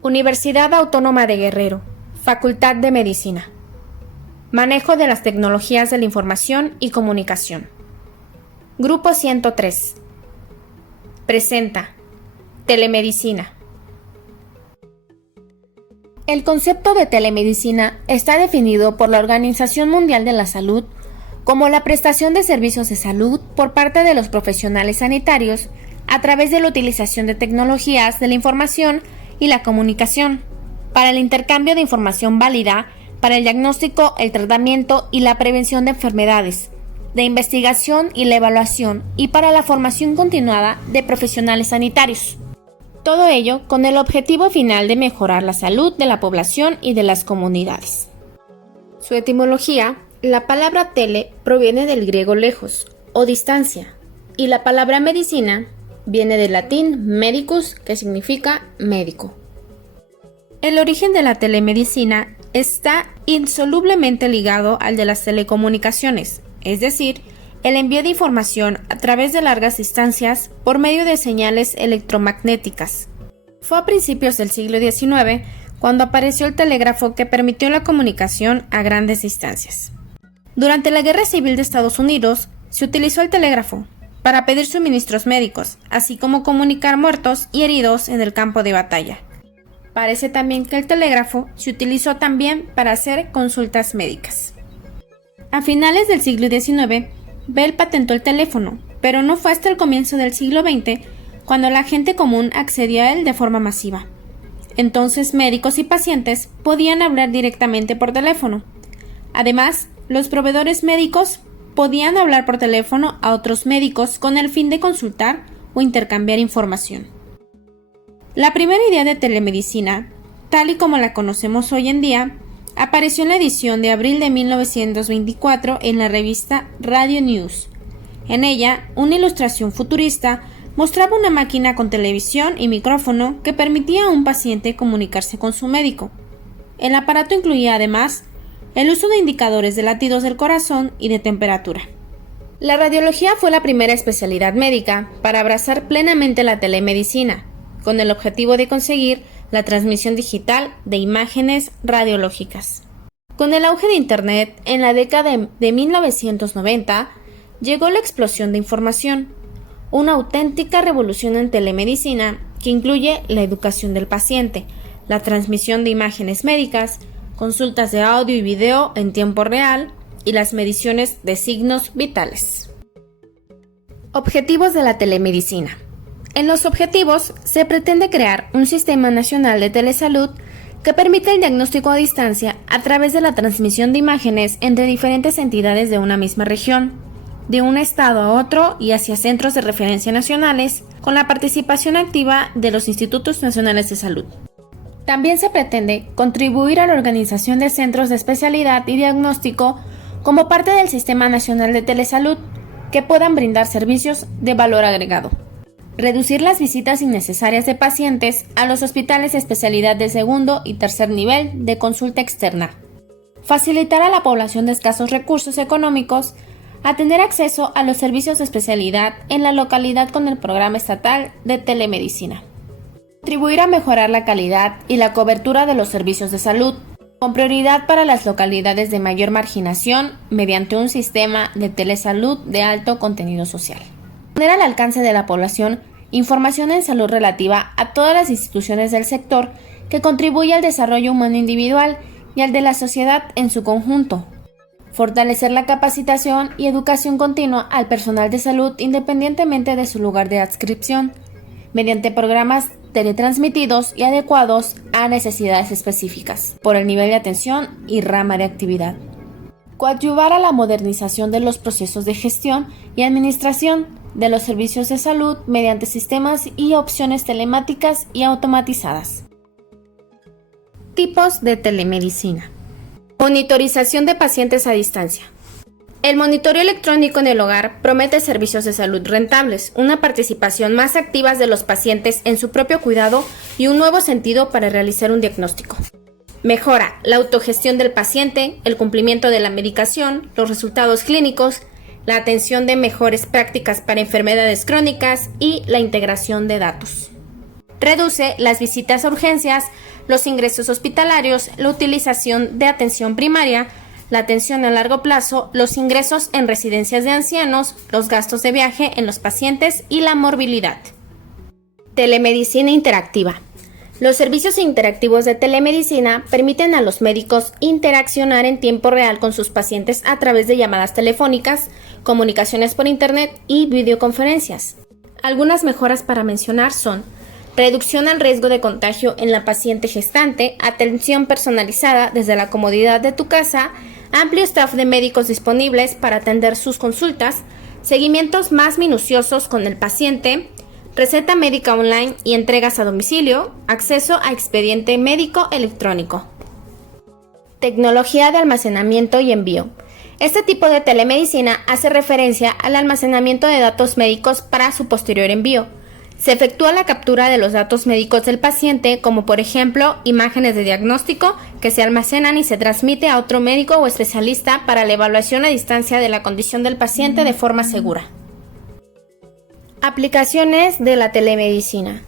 Universidad Autónoma de Guerrero, Facultad de Medicina. Manejo de las tecnologías de la información y comunicación. Grupo 103. Presenta Telemedicina. El concepto de telemedicina está definido por la Organización Mundial de la Salud como la prestación de servicios de salud por parte de los profesionales sanitarios a través de la utilización de tecnologías de la información y la comunicación, para el intercambio de información válida, para el diagnóstico, el tratamiento y la prevención de enfermedades, de investigación y la evaluación y para la formación continuada de profesionales sanitarios. Todo ello con el objetivo final de mejorar la salud de la población y de las comunidades. Su etimología, la palabra tele proviene del griego lejos o distancia y la palabra medicina viene del latín medicus, que significa médico. El origen de la telemedicina está insolublemente ligado al de las telecomunicaciones, es decir, el envío de información a través de largas distancias por medio de señales electromagnéticas. Fue a principios del siglo XIX cuando apareció el telégrafo que permitió la comunicación a grandes distancias. Durante la Guerra Civil de Estados Unidos se utilizó el telégrafo para pedir suministros médicos, así como comunicar muertos y heridos en el campo de batalla. Parece también que el telégrafo se utilizó también para hacer consultas médicas. A finales del siglo XIX, Bell patentó el teléfono, pero no fue hasta el comienzo del siglo XX cuando la gente común accedía a él de forma masiva. Entonces, médicos y pacientes podían hablar directamente por teléfono. Además, los proveedores médicos podían hablar por teléfono a otros médicos con el fin de consultar o intercambiar información. La primera idea de telemedicina, tal y como la conocemos hoy en día, apareció en la edición de abril de 1924 en la revista Radio News. En ella, una ilustración futurista mostraba una máquina con televisión y micrófono que permitía a un paciente comunicarse con su médico. El aparato incluía además el uso de indicadores de latidos del corazón y de temperatura. La radiología fue la primera especialidad médica para abrazar plenamente la telemedicina, con el objetivo de conseguir la transmisión digital de imágenes radiológicas. Con el auge de Internet, en la década de 1990, llegó la explosión de información, una auténtica revolución en telemedicina que incluye la educación del paciente, la transmisión de imágenes médicas, consultas de audio y video en tiempo real y las mediciones de signos vitales. Objetivos de la telemedicina. En los objetivos se pretende crear un sistema nacional de telesalud que permita el diagnóstico a distancia a través de la transmisión de imágenes entre diferentes entidades de una misma región, de un estado a otro y hacia centros de referencia nacionales, con la participación activa de los institutos nacionales de salud. También se pretende contribuir a la organización de centros de especialidad y diagnóstico como parte del Sistema Nacional de Telesalud que puedan brindar servicios de valor agregado. Reducir las visitas innecesarias de pacientes a los hospitales de especialidad de segundo y tercer nivel de consulta externa. Facilitar a la población de escasos recursos económicos a tener acceso a los servicios de especialidad en la localidad con el programa estatal de telemedicina. Contribuir a mejorar la calidad y la cobertura de los servicios de salud, con prioridad para las localidades de mayor marginación mediante un sistema de telesalud de alto contenido social. Poner al alcance de la población información en salud relativa a todas las instituciones del sector que contribuye al desarrollo humano individual y al de la sociedad en su conjunto. Fortalecer la capacitación y educación continua al personal de salud independientemente de su lugar de adscripción, mediante programas teletransmitidos y adecuados a necesidades específicas, por el nivel de atención y rama de actividad. Coadyuvar a la modernización de los procesos de gestión y administración de los servicios de salud mediante sistemas y opciones telemáticas y automatizadas. Tipos de telemedicina. Monitorización de pacientes a distancia. El monitoreo electrónico en el hogar promete servicios de salud rentables, una participación más activa de los pacientes en su propio cuidado y un nuevo sentido para realizar un diagnóstico. Mejora la autogestión del paciente, el cumplimiento de la medicación, los resultados clínicos, la atención de mejores prácticas para enfermedades crónicas y la integración de datos. reduce las visitas a urgencias, los ingresos hospitalarios, la utilización de atención primaria, la atención a largo plazo, los ingresos en residencias de ancianos, los gastos de viaje en los pacientes y la morbilidad. Telemedicina interactiva. Los servicios interactivos de telemedicina permiten a los médicos interaccionar en tiempo real con sus pacientes a través de llamadas telefónicas, comunicaciones por internet y videoconferencias. Algunas mejoras para mencionar son: reducción al riesgo de contagio en la paciente gestante, atención personalizada desde la comodidad de tu casa, amplio staff de médicos disponibles para atender sus consultas, seguimientos más minuciosos con el paciente, receta médica online y entregas a domicilio, acceso a expediente médico electrónico. Tecnología de almacenamiento y envío. Este tipo de telemedicina hace referencia al almacenamiento de datos médicos para su posterior envío. Se efectúa la captura de los datos médicos del paciente, como por ejemplo imágenes de diagnóstico, que se almacenan y se transmite a otro médico o especialista para la evaluación a distancia de la condición del paciente de forma segura. Aplicaciones de la telemedicina.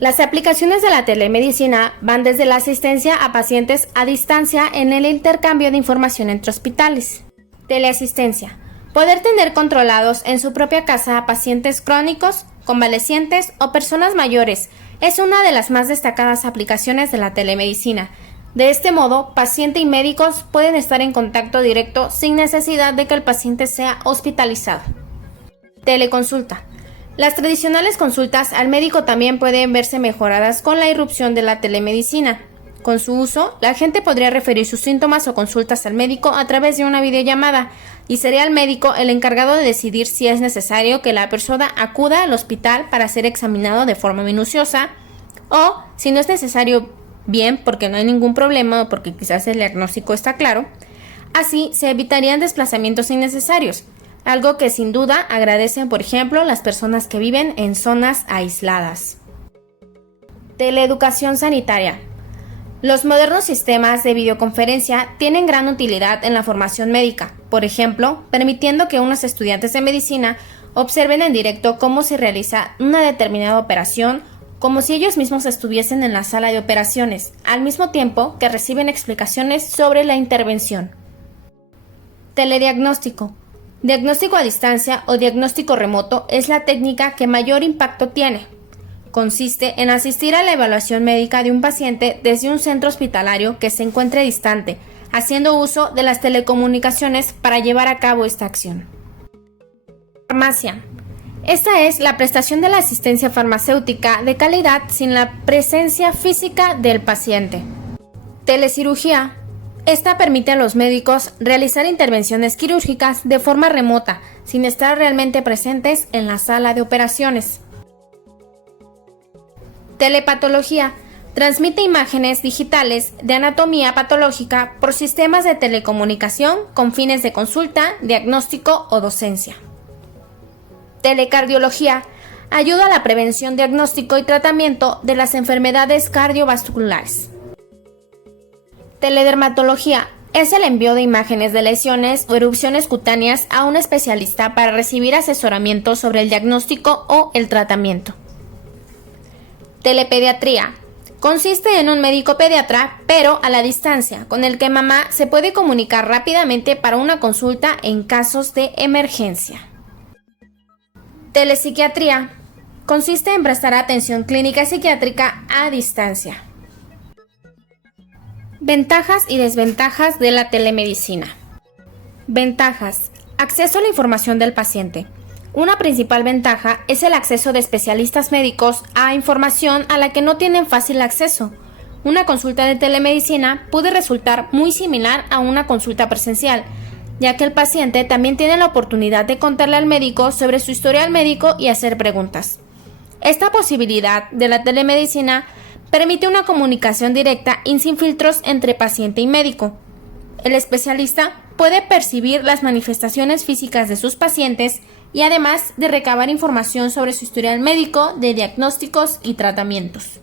Las aplicaciones de la telemedicina van desde la asistencia a pacientes a distancia en el intercambio de información entre hospitales. Teleasistencia. Poder tener controlados en su propia casa a pacientes crónicos, convalecientes o personas mayores es una de las más destacadas aplicaciones de la telemedicina. De este modo, paciente y médicos pueden estar en contacto directo sin necesidad de que el paciente sea hospitalizado. Teleconsulta. Las tradicionales consultas al médico también pueden verse mejoradas con la irrupción de la telemedicina. Con su uso, la gente podría referir sus síntomas o consultas al médico a través de una videollamada, y sería el médico el encargado de decidir si es necesario que la persona acuda al hospital para ser examinado de forma minuciosa, o, si no es necesario, bien porque no hay ningún problema o porque quizás el diagnóstico está claro. Así se evitarían desplazamientos innecesarios, algo que sin duda agradecen, por ejemplo, las personas que viven en zonas aisladas. Teleeducación sanitaria. Los modernos sistemas de videoconferencia tienen gran utilidad en la formación médica, por ejemplo, permitiendo que unos estudiantes de medicina observen en directo cómo se realiza una determinada operación, como si ellos mismos estuviesen en la sala de operaciones, al mismo tiempo que reciben explicaciones sobre la intervención. Telediagnóstico. Diagnóstico a distancia o diagnóstico remoto es la técnica que mayor impacto tiene. Consiste en asistir a la evaluación médica de un paciente desde un centro hospitalario que se encuentre distante, haciendo uso de las telecomunicaciones para llevar a cabo esta acción. Farmacia. Esta es la prestación de la asistencia farmacéutica de calidad sin la presencia física del paciente. Telecirugía. Esta permite a los médicos realizar intervenciones quirúrgicas de forma remota, sin estar realmente presentes en la sala de operaciones. Telepatología. Transmite imágenes digitales de anatomía patológica por sistemas de telecomunicación con fines de consulta, diagnóstico o docencia. Telecardiología. Ayuda a la prevención, diagnóstico y tratamiento de las enfermedades cardiovasculares. Teledermatología. Es el envío de imágenes de lesiones o erupciones cutáneas a un especialista para recibir asesoramiento sobre el diagnóstico o el tratamiento. Telepediatría. Consiste en un médico pediatra, pero a la distancia, con el que mamá se puede comunicar rápidamente para una consulta en casos de emergencia. Telepsiquiatría. Consiste en prestar atención clínica psiquiátrica a distancia. Ventajas y desventajas de la telemedicina. Ventajas. Acceso a la información del paciente. Una principal ventaja es el acceso de especialistas médicos a información a la que no tienen fácil acceso. Una consulta de telemedicina puede resultar muy similar a una consulta presencial, ya que el paciente también tiene la oportunidad de contarle al médico sobre su historial médico y hacer preguntas. Esta posibilidad de la telemedicina permite una comunicación directa y sin filtros entre paciente y médico. El especialista puede percibir las manifestaciones físicas de sus pacientes y además de recabar información sobre su historial médico, de diagnósticos y tratamientos.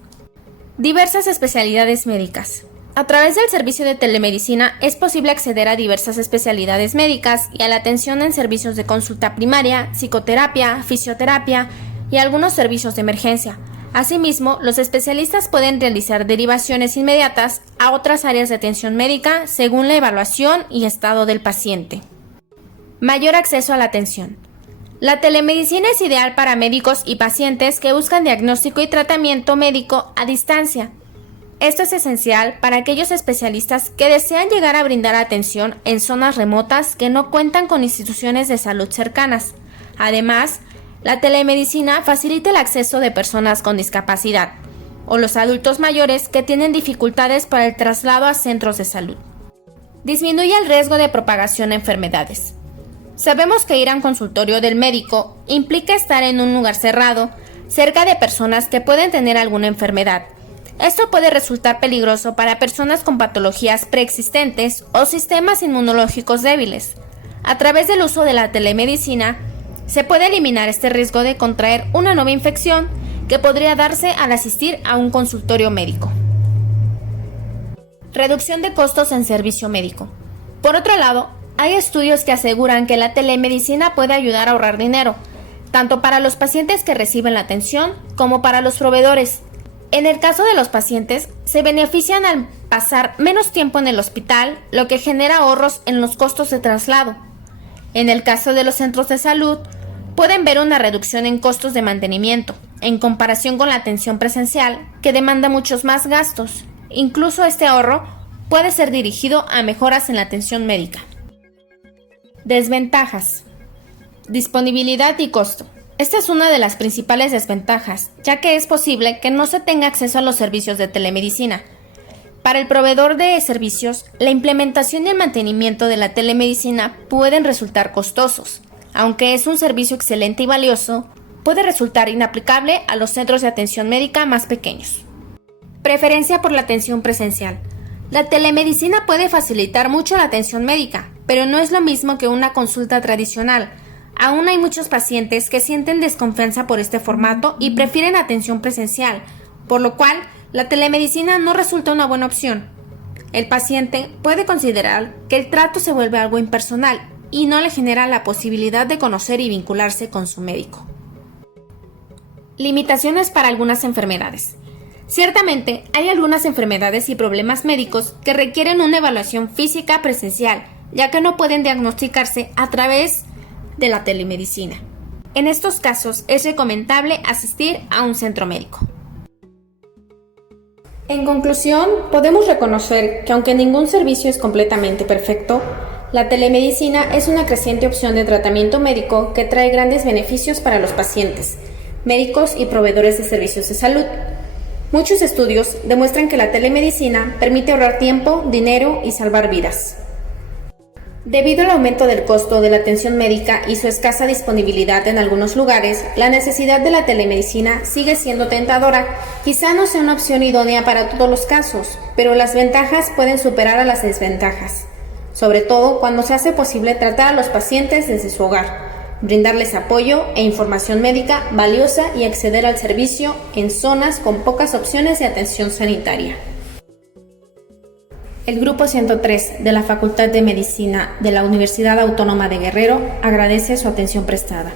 Diversas especialidades médicas. A través del servicio de telemedicina es posible acceder a diversas especialidades médicas y a la atención en servicios de consulta primaria, psicoterapia, fisioterapia y algunos servicios de emergencia, Asimismo, los especialistas pueden realizar derivaciones inmediatas a otras áreas de atención médica según la evaluación y estado del paciente. Mayor acceso a la atención. La telemedicina es ideal para médicos y pacientes que buscan diagnóstico y tratamiento médico a distancia. Esto es esencial para aquellos especialistas que desean llegar a brindar atención en zonas remotas que no cuentan con instituciones de salud cercanas. Además, la telemedicina facilita el acceso de personas con discapacidad o los adultos mayores que tienen dificultades para el traslado a centros de salud. Disminuye el riesgo de propagación de enfermedades. Sabemos que ir a un consultorio del médico implica estar en un lugar cerrado, cerca de personas que pueden tener alguna enfermedad. Esto puede resultar peligroso para personas con patologías preexistentes o sistemas inmunológicos débiles. A través del uso de la telemedicina, se puede eliminar este riesgo de contraer una nueva infección que podría darse al asistir a un consultorio médico. Reducción de costos en servicio médico. Por otro lado, hay estudios que aseguran que la telemedicina puede ayudar a ahorrar dinero, tanto para los pacientes que reciben la atención como para los proveedores. En el caso de los pacientes, se benefician al pasar menos tiempo en el hospital, lo que genera ahorros en los costos de traslado. En el caso de los centros de salud, pueden ver una reducción en costos de mantenimiento, en comparación con la atención presencial, que demanda muchos más gastos. Incluso este ahorro puede ser dirigido a mejoras en la atención médica. Desventajas. Disponibilidad y costo. Esta es una de las principales desventajas, ya que es posible que no se tenga acceso a los servicios de telemedicina. Para el proveedor de servicios, la implementación y el mantenimiento de la telemedicina pueden resultar costosos. Aunque es un servicio excelente y valioso, puede resultar inaplicable a los centros de atención médica más pequeños. Preferencia por la atención presencial. La telemedicina puede facilitar mucho la atención médica, pero no es lo mismo que una consulta tradicional. Aún hay muchos pacientes que sienten desconfianza por este formato y prefieren atención presencial, por lo cual la telemedicina no resulta una buena opción. El paciente puede considerar que el trato se vuelve algo impersonal y no le genera la posibilidad de conocer y vincularse con su médico. Limitaciones para algunas enfermedades. Ciertamente, hay algunas enfermedades y problemas médicos que requieren una evaluación física presencial, ya que no pueden diagnosticarse a través de la telemedicina. En estos casos, es recomendable asistir a un centro médico. En conclusión, podemos reconocer que aunque ningún servicio es completamente perfecto, la telemedicina es una creciente opción de tratamiento médico que trae grandes beneficios para los pacientes, médicos y proveedores de servicios de salud. Muchos estudios demuestran que la telemedicina permite ahorrar tiempo, dinero y salvar vidas. Debido al aumento del costo de la atención médica y su escasa disponibilidad en algunos lugares, la necesidad de la telemedicina sigue siendo tentadora. Quizá no sea una opción idónea para todos los casos, pero las ventajas pueden superar a las desventajas, sobre todo cuando se hace posible tratar a los pacientes desde su hogar, brindarles apoyo e información médica valiosa y acceder al servicio en zonas con pocas opciones de atención sanitaria. El Grupo 103 de la Facultad de Medicina de la Universidad Autónoma de Guerrero agradece su atención prestada.